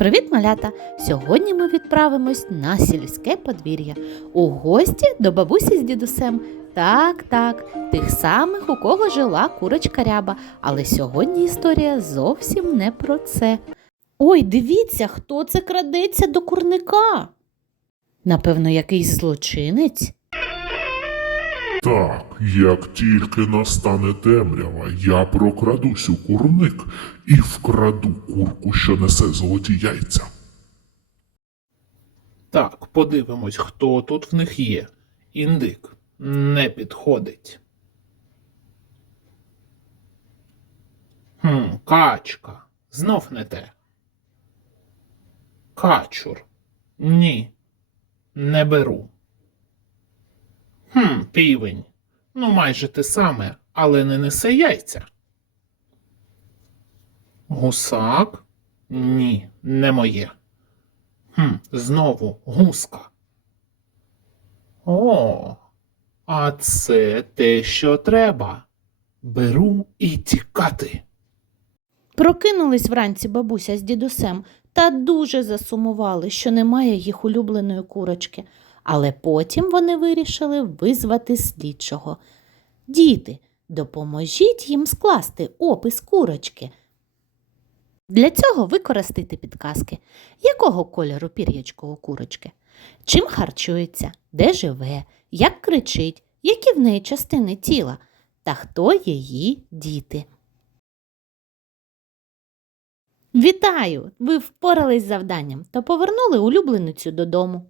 Привіт, малята! Сьогодні ми відправимось на сільське подвір'я у гості до бабусі з дідусем. Так, так, тих самих, у кого жила курочка ряба. Але сьогодні історія зовсім не про це. Ой, дивіться, хто це крадеться до курника. Напевно, якийсь злочинець. Так, як тільки настане темрява, я прокрадусь у курник і вкраду курку, що несе золоті яйця. Так, подивимось, хто тут в них є. Індик не підходить. Хм, качка. Знов не те. Качур. Ні. Не беру. Півень. Ну, майже те саме, але не несе яйця. Гусак? Ні, не моє. Хм, знову гуска. О, а це те, що треба. Беру і тікати. Прокинулись вранці бабуся з дідусем та дуже засумували, що немає їх улюбленої курочки. Але потім вони вирішили визвати слідчого. Діти, допоможіть їм скласти опис курочки. Для цього використайте підказки, якого кольору пір'ячко у курочки, чим харчується, де живе, як кричить, які в неї частини тіла та хто її діти. Вітаю! Ви впорались з завданням та повернули улюбленицю додому.